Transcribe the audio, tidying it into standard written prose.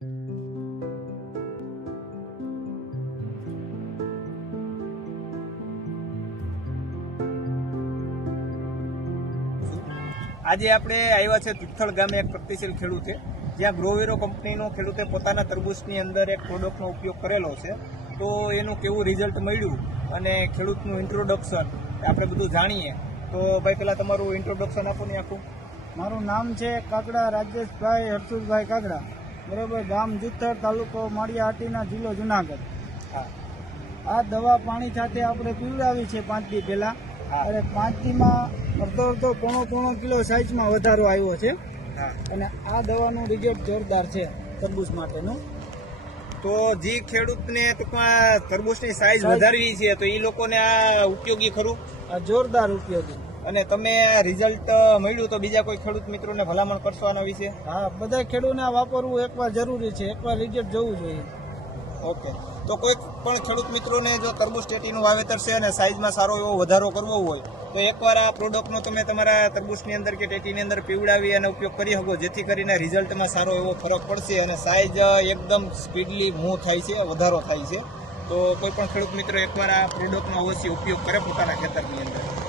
આજે આપણે આવ્યા છે તિથલ ગામે એક પ્રગતિશીલ ખેડૂત છે, જ્યાં ગ્રોવેરો કંપનીનો ખેડૂતે પોતાના તરબૂચની અંદર એક પ્રોડક્ટનો ઉપયોગ કરેલો છે. તો એનું કેવું રિઝલ્ટ મળ્યું અને ખેડૂતનું ઇન્ટ્રોડક્શન આપણે બધું જાણીએ. તો ભાઈ પહેલાં તમારું ઇન્ટ્રોડક્શન આપો ને આખું. મારું નામ છે કાકડા રાજેશભાઈ હરસુભાઈ કાકડા, બરોબર, ગામ જુથર, તાલુકો માળિયાહાટીના, જિલ્લો જુનાગઢ. હા, આ દવા પાણી સાથે આપણે પીવડાવી છે 5 દી પહેલા, અને 5 દીમાં અડધો પોણો કિલો સાઈઝમાં વધારો આવ્યો છે. હા. અને આ દવાનું રિઝલ્ટ જોરદાર છે તરબૂચ માટેનું. તો જે ખેડૂતને ટૂંકમાં તરબૂચની સાઇઝ વધારવી છે તો એ લોકોને આ ઉપયોગી ખરું. આ જોરદાર ઉપયોગી. અને તમે આ રિઝલ્ટ મળ્યું તો બીજા કોઈ ખેડૂત મિત્રોને ભલામણ કરશો આના વિશે? હા, બધા ખેડૂતને આ વાપરવું એકવાર જરૂરી છે, એકવાર રિઝલ્ટ જોવું જોઈએ. ઓકે, તો કોઈ પણ ખેડૂત મિત્રોને જો તરબૂચ ટેટીનું વાવેતર છે અને સાઇઝમાં સારો એવો વધારો કરવો હોય તો એકવાર આ પ્રોડક્ટનો તમે તમારા તરબૂચની અંદર કે ટેટીની અંદર પીવડાવી અને ઉપયોગ કરી શકો, જેથી કરીને રિઝલ્ટમાં સારો એવો ફરક પડશે અને સાઇઝ એકદમ સ્પીડલી મૂવ થાય છે, વધારો થાય છે. તો કોઈ પણ ખેડૂત મિત્રો એકવાર આ પ્રોડક્ટનો અવશ્ય ઉપયોગ કરે પોતાના ખેતરની અંદર.